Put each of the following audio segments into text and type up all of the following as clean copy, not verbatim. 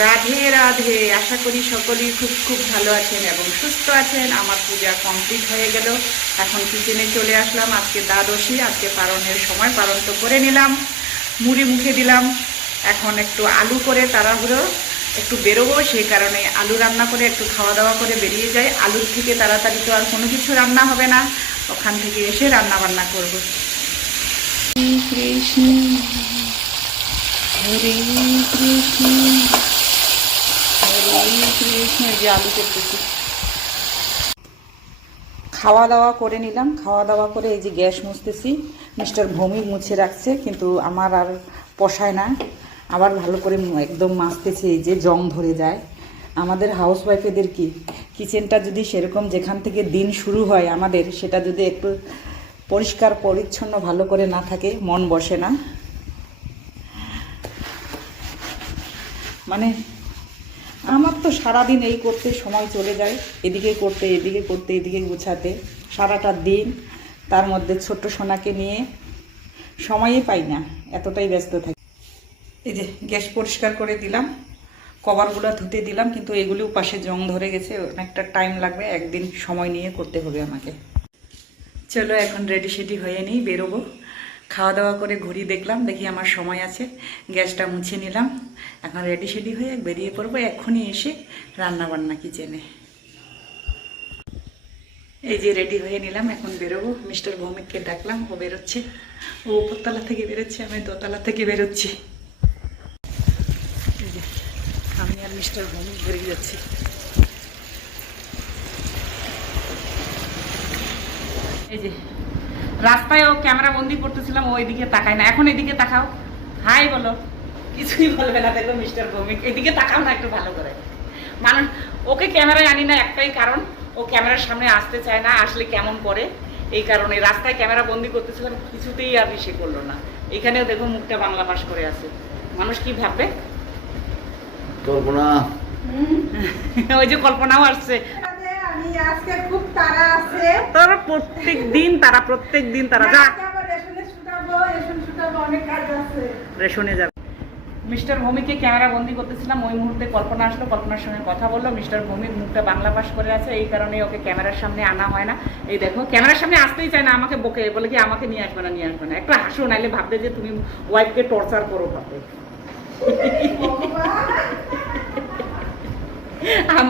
রাধে রাধে। আশা করি সকলেই খুব খুব ভালো আছেন এবং সুস্থ আছেন। আমার পূজা কমপ্লিট হয়ে গেল, এখন কিচেনে চলে আসলাম। আজকে দ্বাদশী, আজকে পারণের সময়, পারণ তো করে নিলাম, মুড়ি মুখে দিলাম। এখন একটু আলু করে তাড়াহুড়ো একটু বেরোবো, সেই কারণে আলু রান্না করে একটু খাওয়া দাওয়া করে বেরিয়ে যাই। আলুর থেকে তাড়াতাড়ি তো আর কোনো কিছু রান্না হবে না, ওখান থেকে এসে রান্না বান্না করবো। কৃষ্ণ হরে কৃষ্ণ হরে কৃষ্ণ। যে আলু করতেছি, খাওয়া দাওয়া করে নিলাম। খাওয়া দাওয়া করে এই যে গ্যাস মুছতেছি। মিস্টার ভৌমিক মুছে রাখছে, কিন্তু আমার আর পোষায় না, আবার ভালো করে একদম মাজতেছে। এই যে জং ধরে যায়। আমাদের হাউস ওয়াইফেদের কি, কিচেনটা যদি সেরকম যেখান থেকে দিন শুরু হয় আমাদের, সেটা যদি একটু পরিষ্কার পরিচ্ছন্ন ভালো করে না থাকে, মন বসে না। মানে আমার তো সারাদিন এই করতে সময় চলে যায়, এদিকে করতে এদিকে করতে এদিকে গুছাতে সারাটা দিন। তার মধ্যে ছোট্ট সোনাকে নিয়ে সময়ই পাই না, এতটাই ব্যস্ত থাকি। এই যে গ্যাস পরিষ্কার করে দিলাম, কভারগুলো ধুতে দিলাম, কিন্তু এগুলিও পাশে জং ধরে গেছে, অনেকটা টাইম লাগবে, একদিন সময় নিয়ে করতে হবে আমাকে। চলো এখন রেডি সেডি হয়ে নিই, বেরোবো। খাওয়া দাওয়া করে ঘুরি দেখলাম, দেখি আমার সময় আছে, গ্যাসটা মুছে নিলাম। এখন রেডি সেডি হয়ে বেরিয়ে পড়বো, এক্ষুনি এসে রান্না বান্না কিচেনে। এই যে রেডি হয়ে নিলাম, এখন বেরোবো। মিস্টার ভৌমিককে ডাকলাম, ও বেরোচ্ছে। ও উপরতলা থেকে বেরোচ্ছে, আমি দোতলা থেকে বেরোচ্ছি। এই যে আমি আর মিস্টার ভৌমিক বেরিয়ে যাচ্ছি। এই যে রাস্তায় ও ক্যামেরা বন্দি করতেছিলাম, ও এদিকে তাকায় না। এখন এদিকে তাকাও, হাই বলো। কিছুই বলবে না। দেখো মিস্টার ভৌমিক, এদিকে তাকাও না একটু ভালো করে। মানুষ ওকে ক্যামেরায় আনি না একটাই কারণ, ও ক্যামেরার সামনে আসতে চায় না, আসলে কেমন করে, এই কারণে। রাস্তায় ক্যামেরা বন্দি করতেছিলাম, কিছুতেই আর সে করলো না। এখানেও দেখো মুখটা বাংলা পাশ করে আছে, মানুষ কি ভাববে। কল্পনা ওই যে কল্পনাও আসছে। আজকে খুব তাড়া আছে, তোর প্রত্যেক দিন তারা যা অনেক কাজ আছে, রেশনে যাবে। মিস্টার ভৌমিককে ক্যামেরা বন্দি করতেছিলাম, ওই মুহূর্তে কল্পনা আসলো, কল্পনার সঙ্গে কথা বললো। মিস্টার ভৌমিক মুখটা বাংলা পাশ করে আছে, এই কারণে ওকে ক্যামেরার সামনে আনা হয় না। এই দেখো ক্যামেরার সামনে আসতেই চায় না, আমাকে বকে, বলে কি আমাকে নিয়ে আসবে না। একটু হাসো, নাইলে ভাববে যে তুমি ওয়াইফকে টর্চার করো, ভাববে।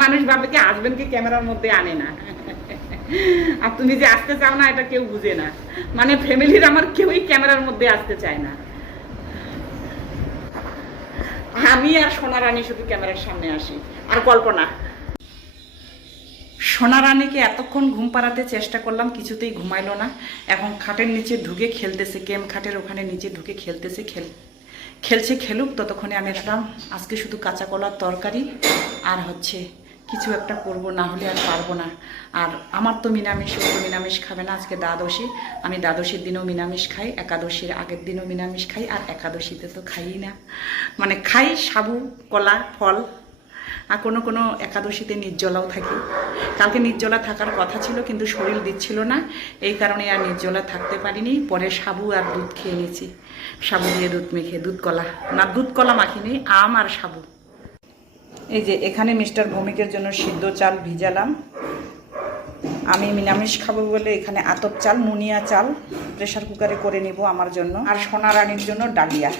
মানুষ ভাবে কি হাজবেন্ডকে ক্যামেরার মধ্যে আনে না, আর তুমি যে আসতে চাও না এটা কেউ বুঝে না। মানে ফ্যামিলির আমার কেউই ক্যামেরার মধ্যে আসতে চায় না। আমি আর সোনা রানী শুধু ক্যামেরার সামনে আসি, আর কল্পনা। সোনা রানীকে এতক্ষণ ঘুম পাড়াতে চেষ্টা করলাম, কিছুতেই ঘুমাইলো না। এখন খাটের নিচে ঢুকে খেলতেছে, গেম খাটের ওখানে নিচে ঢুকে খেলতেছে। খেলছে, খেলুক, ততক্ষণে আমি আসলাম। আজকে শুধু কাঁচা কলার তরকারি আর হচ্ছে কিছু একটা করব, না হলে আর পারবো না। আর আমার তো নিরামিষ, ও তো নিরামিষ খাবে না। আজকে দ্বাদশী, আমি দ্বাদশীর দিনেও নিরামিষ খাই, একাদশীর আগের দিনও নিরামিষ খাই, আর একাদশীতে তো খাই না। মানে খাই সাবু, কলা, ফল, আর কোনো একাদশীতে নির্জলাও থাকি। কালকে নির্জলা থাকার কথা ছিল, কিন্তু শরীর দিচ্ছিল না, এই কারণে আর নির্জলা থাকতে পারিনি। পরে সাবু আর দুধ খেয়ে নিয়েছি, সাবু দিয়ে দুধ মেখে, দুধ কলা না, দুধ কলা মাখিনি, আম আর সাবু। এই যে এখানে মিস্টার ভৌমিকের জন্য সিদ্ধ চাল ভিজালাম। আমি নিরামিষ খাবো বলে এখানে আতপ চাল, নুনিয়া চাল প্রেশার কুকারে করে নিব আমার জন্য। আর সোনা রানীর জন্য ডালিয়া,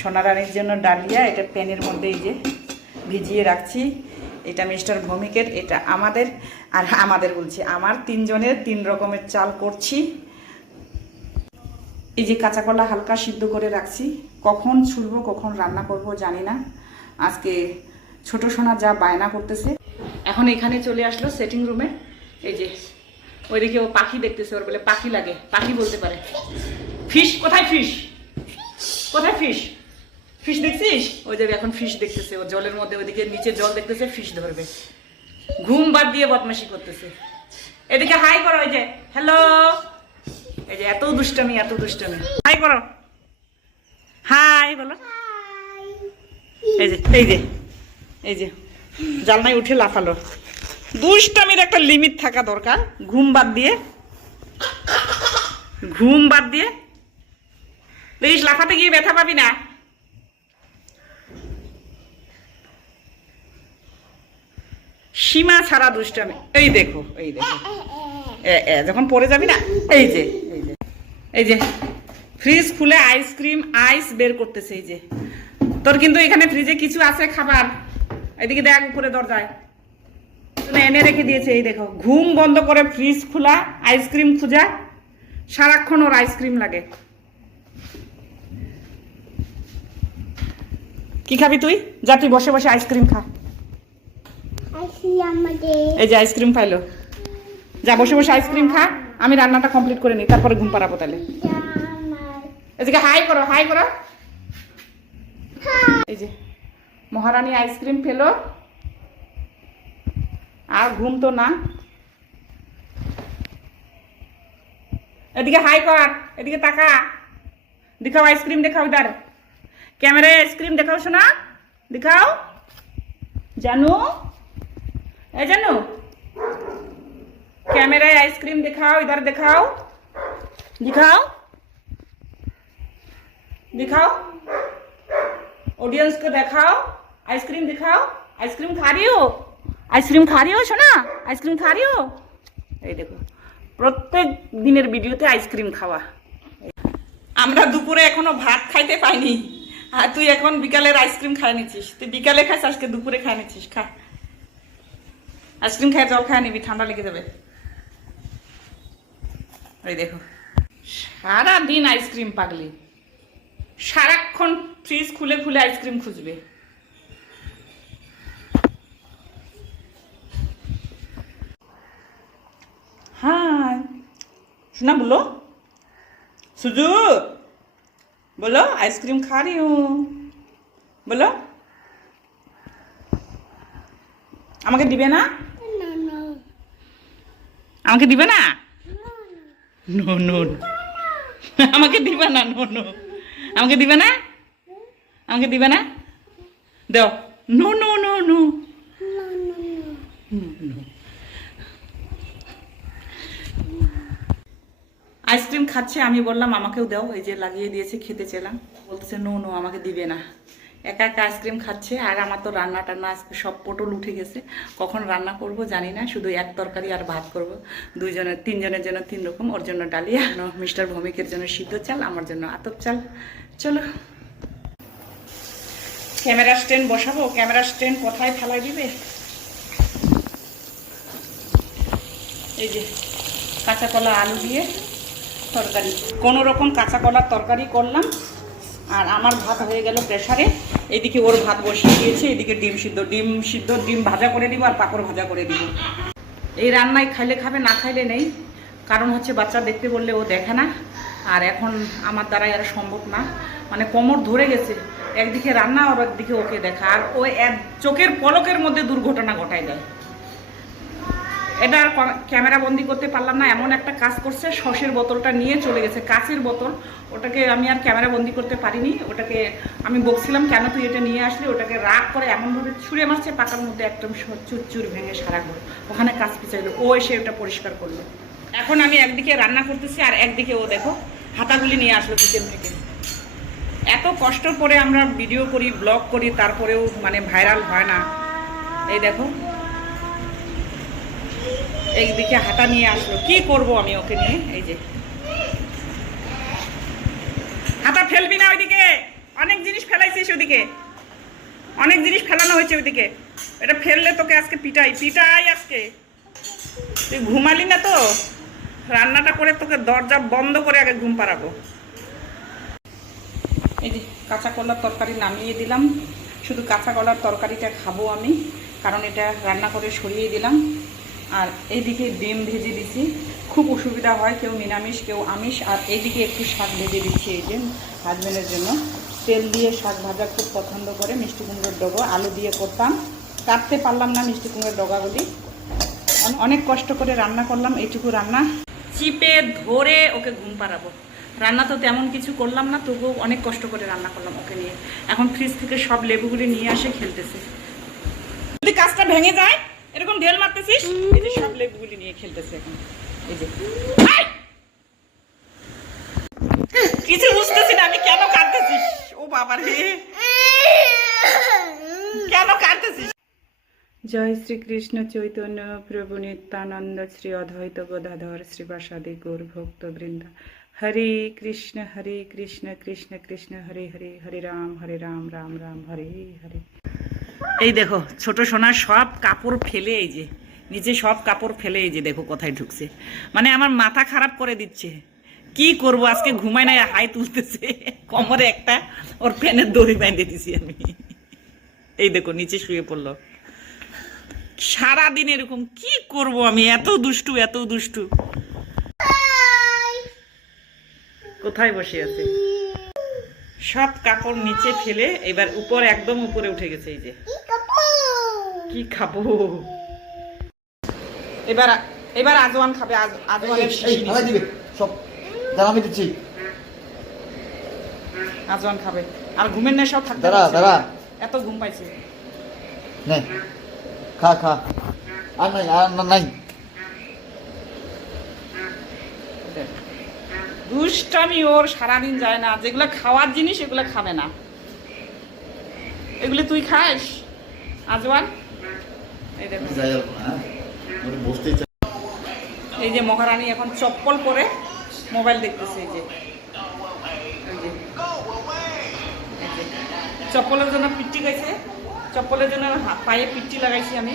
সোনা রানীর জন্য ডালিয়া, এটা প্যানের মধ্যে এই যে ভিজিয়ে রাখছি। এটা মিস্টার ভৌমিকের, এটা আমাদের, আর আমাদের বলছি আমার তিনজনের 3 রকমের চাল করছি। এই যে কাঁচা কলা হালকা সিদ্ধ করে রাখছি, কখন ছুলবো কখন রান্না করব জানি না। আজকে ছোট সোনা যা বায়না করতেছে। এখন এখানে চলে আসলো সেটিং রুমে। এই যে ওইদিকে ও পাখি দেখতেছে, ওর বলে পাখি লাগে, পাখি বলতে পারে। ফিশ কোথায়, ফিশ কোথায়, ফিশ ফিশ দেখছিস? ওই যে এখন ফিশ দেখতেছে, ও জলের মধ্যে, ওইদিকে নিচে জল দেখতেছে, ফিশ ধরবে। ঘুম বাদ দিয়ে বদমাশি করতেছে। এদিকে হাই করো, ওই যে হ্যালো, এই যে এত দুষ্টামি, হাই করো, হাই বলো। এই যে জানলায় উঠে লাফালো। দুষ্টামির একটা লিমিট থাকা দরকার। ঘুম বাদ দিয়ে দেখিস, লাফাতে গিয়ে ব্যথা পাবি না। সীমা ছাড়া দুষ্টামি। এই দেখো এই দেখো, যখন পড়ে যাবি না, এই যে এই যে এই যে ফ্রিজ খুলে আইসক্রিম আইস বের করতেছে। এই যে তোর কিন্তু এখানে ফ্রিজে কিছু আছে খাবার, এদিকে দেখ উপরে দরজায় এনে রেখে দিয়েছে। এই দেখো, ঘুম বন্ধ করে ফ্রিজ খোলা, আইসক্রিম খুঁজা, সারাক্ষণ ওর আইসক্রিম লাগে। কি খাবি তুই? যা তুই বসে বসে আইসক্রিম খা। এই যে আইসক্রিম পাইলো, যা বসে বসে আইসক্রিম খা, আমি রান্নাটা কমপ্লিট করে নিই, তারপরে ঘুম পাড়াবো। তাহলে এদিকে হাই করো, হাই করো। এই যে মহারানী আইসক্রিম পেলো, আর ঘুম তো না। এদিকে হাই কর, এদিকে তাকা, দিখাও আইসক্রিম, দেখাও ইধার ক্যামেরায় আইসক্রিম দেখাও শোনা, দিখাও। জানু, এ জানু, कैमराয় आइसक्रीम दिखाओ, इधर दिखाओ, दिखाओ दिखाओ, ऑडियंस को दिखाओ, आइसक्रीम दिखाओ। आइसक्रीम खा रही हो? आइसक्रीम खा रही हो सोना? आइसक्रीम खा रही हो? এই দেখো, প্রত্যেক দিনের ভিডিওতে আইসক্রিম খাওয়া। আমরা দুপুরে এখনো ভাত খাইতে পাইনি, আর তুই এখন বিকালের আইসক্রিম খাই নিচ্ছিস। তুই বিকালে খাস, আজকে দুপুরে খাই নিচ্ছিস। খা আইসক্রিম, খায় জল খায় নিবি, ঠান্ডা লেগে যাবে। এই দেখো, সারাদিন আইসক্রিম পাগলি, সারাক্ষণ ফ্রিজ খুলে খুলে আইসক্রিম খুঁজবে। হাই শোনা, बोलो सुजू, बोलो आइसक्रीम खा रही हूँ, बोलो। আমাকে দিবে না? আমাকে দিবে না? নো নো, আমাকে দিবে না, নো নো, আমাকে দিবে না, আমাকে দিবে না, দাও। No no no no, ice cream খাচ্ছে, আমি বললাম আমাকেও দাও, এই যে লাগিয়ে দিয়েছে, খেতে চেলাম, বলতেছে নো নো, আমাকে দিবে না। একা একা আইসক্রিম খাচ্ছে। আর আমার তো রান্না টান্না আজকে সব পটল উঠে গেছে, কখন রান্না করব জানি না, শুধু এক তরকারি আর ভাত করব। তিনজনের জন্য 3 রকম, ওর জন্য ডালিয়া, মিস্টার ভৌমিকের জন্য সিদ্ধ চাল, আমার জন্য আতপ চাল। চলো ক্যামেরা স্ট্যান্ড বসাবো, ক্যামেরা স্ট্যান্ড কোথায় ফেলাই দিবে। এই যে কাঁচা কলা আলু দিয়ে তরকারি, কোনো রকম কাঁচা কলার তরকারি করলাম। আর আমার ভাত হয়ে গেল প্রেসারে, এইদিকে ওর ভাত বসিয়ে দিয়েছে, এদিকে ডিম সিদ্ধ, ডিম ভাজা করে দিব আর পাঁপড় ভাজা করে দিব। এই রান্নায় খাইলে খাবে, না খাইলে নেই। কারণ হচ্ছে বাচ্চা দেখতে বললে ও দেখে না, আর এখন আমার দ্বারাই আর সম্ভব না, মানে কোমর ধরে গেছে, একদিকে রান্না আর একদিকে ওকে দেখা, আর ও চোখের পলকের মধ্যে দুর্ঘটনা ঘটায় দেয়। এটা আর ক্যামেরা বন্দি করতে পারলাম না, এমন একটা কাজ করছে, সসের বোতলটা নিয়ে চলে গেছে, কাচের বোতল, ওটাকে আমি আর ক্যামেরা বন্দি করতে পারিনি। ওটাকে আমি বকছিলাম কেন তুই এটা নিয়ে আসলি, ওটাকে রাগ করে এমনভাবে ছুঁড়ে মারছে, পাকার মধ্যে একদম চুরচুর ভেঙে সারা ঘর, ওখানে কাজ পিছাইলো, ও এসে ওটা পরিষ্কার করলো। এখন আমি একদিকে রান্না করতেছি আর একদিকে ও দেখো হাতাগুলি নিয়ে আসলো কিচেন থেকে। এত কষ্টর পরে আমরা ভিডিও করি, ব্লগ করি, তারপরেও মানে ভাইরাল হয় না। এই দেখো এইদিকে হাতা নিয়ে আসলো, কি করব আমি ওকে নিয়ে। এই যে হাতা ফেলবি না, ওইদিকে অনেক জিনিস ফেলাইছিস, ওইদিকে অনেক জিনিস ফেলানো হয়েছে, ওইদিকে এটা ফেললে তোকে আজকে পিটাই আজকে। তুই ঘুমালি না তো, রান্নাটা করে তোকে দরজা বন্ধ করে আগে ঘুম পাড়াবো। এই যে কাঁচা কলার তরকারি নামিয়ে দিলাম, শুধু কাঁচা কলার তরকারিটা খাবো আমি, কারণ এটা রান্না করে সরিয়ে দিলাম। আর এইদিকে ডিম ভেজে দিছি, খুব অসুবিধা হয়, কেউ নিরামিষ কেউ আমিষ। আর এইদিকে একটু শাক ভেজে দিচ্ছি, এই যে হাজবেন্ডের জন্য, তেল দিয়ে শাক ভাজা খুব পছন্দ করে। মিষ্টি কুমড়োর ডগা আলু দিয়ে করতাম, কাটতে পারলাম না মিষ্টি কুমড়োর ডগাগুলি, অনেক কষ্ট করে রান্না করলাম। এইটুকু রান্না চিপে ধরে ওকে ঘুম পাড়াবো। রান্না তো তেমন কিছু করলাম না, তবুও অনেক কষ্ট করে রান্না করলাম ওকে নিয়ে। এখন ফ্রিজ থেকে সব লেবুগুলি নিয়ে আসে খেলতেছে। যদি কাজটা ভেঙে যায় এরকম ঢেল মারতেছিস, এই যে সব লেবুগুলি নিয়ে খেলতেছে এখন। এই যে কিছু বুঝতেছি না আমি, কেন কাঁদতেছিস? ও বাবা রে, কেন কাঁদতেছিস? জয় শ্রীকৃষ্ণ চৈতন্য প্রভু নিত্যানন্দ শ্রী অদ্বৈত গদাধর শ্রীবাসাদি গৌর ভক্তবৃন্দ। হরে কৃষ্ণ কৃষ্ণ কৃষ্ণ হরে হরে, হরে রাম রাম রাম হরে হরে। এই দেখো ছোট সোনার সব কাপড় ফেলে, এই যে নিচে সব কাপড় ফেলে, এই যে দেখো কোথায় ঢুকছে, মানে আমার মাথা খারাপ করে দিচ্ছে। কি করব, আজকে ঘুমায় নাই, হাই তুলতেছে কোমরে একটা ওর প্যানের দড়ি বেঁধে দিছি আমি। এই দেখো নিচে শুয়ে পড়লো। সারাদিন এরকম কি করব আমি, এত দুষ্টু। কোথায় বসে আছে, সব কাপড় নিচে ফেলে এবার উপর একদম উপরে উঠে গেছে। এই যে কি খাবো এবার আজওয়ান খাবে, আজওয়ানের শিশি নিচে। দিবে সব দাঁড়া, আমি দিচ্ছি। আজওয়ান খাবে আর ঘুমের নেশাও থাকতে দাঁড়া পারছে না। দাঁড়া, এত ঘুম পাইছে। নে খা খা, আর নাই। দুষ্টামি ওর সারাদিন যায় না, যেগুলো খাওয়ার জিনিস এগুলো খাবে না। এগুলি তুই খাস আজওয়ান? এই দেখো, যাই হোক না, আমি বসতে চাই। এই যে মহারানী এখন চপ্পল পরে মোবাইল দেখতেছে। এই যে চপ্পলের জন্য পিট্টি গেছে, চপ্পলের জন্য পায়ে পিট্টি লাগাইছি আমি।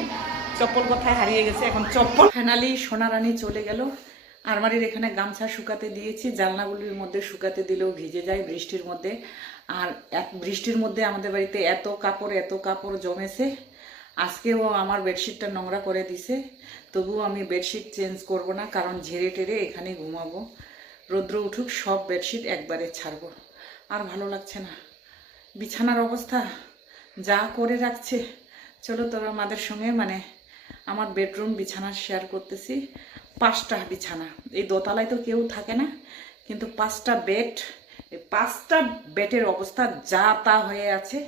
চপ্পল কোথায় হারিয়ে গেছে, এখন চপ্পল। ফাইনালি সোনারানী চলে গেল। আলমারির এখানে গামছা শুকাতে দিয়েছি, জানলাগুলির মধ্যে শুকাতে দিলেও ভিজে যায় বৃষ্টির মধ্যে। আর বৃষ্টির মধ্যে আমাদের বাড়িতে এত কাপড় জমেছে। আজকেও আমার বেডশিটটা নোংরা করে দিছে, তবুও আমি বেডশিট চেঞ্জ করব না, কারণ ঝেড়ে টেরে এখানে ঘুমাবো। রৌদ্র উঠুক, সব বেডশিট একবারে ছাড়বো। আর ভালো লাগছে না, বিছানার অবস্থা যা করে রাখছে। চলো তোরা আমাদের সঙ্গে, মানে আমার বেডরুম বিছানা শেয়ার করতেছি। 5টা বিছানা, এই দোতলায় তো কেউ থাকে না, কিন্তু 5টা বেড, এই 5টা বেডের অবস্থা যা তা হয়ে আছে।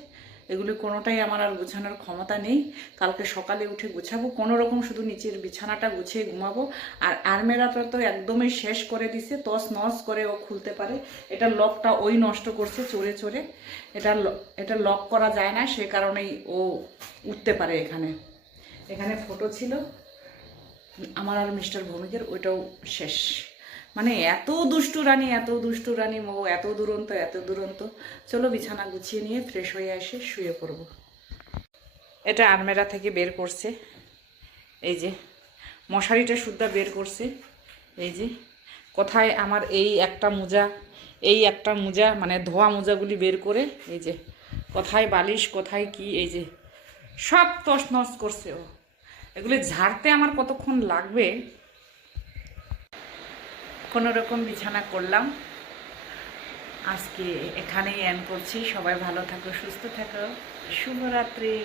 এগুলি কোনোটাই আমার আর গুছানোর ক্ষমতা নেই। কালকে সকালে উঠে গুছাবো, কোনো রকম শুধু নিচের বিছানাটা গুছিয়ে ঘুমাবো। আর আলমিরাটা তো একদমই শেষ করে দিছে, তস নস করে ও খুলতে পারে। এটা লকটা ওই নষ্ট করছে চোরে। এটা লক করা যায় না, সে কারণেই ও উঠতে পারে। এখানে ফটো ছিল আমার আর মিস্টার ভৌমিকের, ওইটাও শেষ। মানে এত দুষ্টু রানী মো, এত দুরন্ত। চলো বিছানা গুছিয়ে নিয়ে ফ্রেশ হয়ে এসে শুয়ে পড়ব। এটা আলমিরা থেকে বের করছে, এই যে মশারিটা সুদ্ধা বের করছে। এই যে কোথায় আমার এই একটা মোজা, মানে ধোয়া মোজাগুলি বের করে, এই যে কোথায় বালিশ, কোথায় কি, এই যে সব তছনছ করছে ও। এগুলি ঝাড়তে আমার কতক্ষণ লাগবে। কোনো রকম বিছানা করলাম, আজকে এখানেই এন্ড করছি। সবাই ভালো থাকো, সুস্থ থাকো, শুভরাত্রি।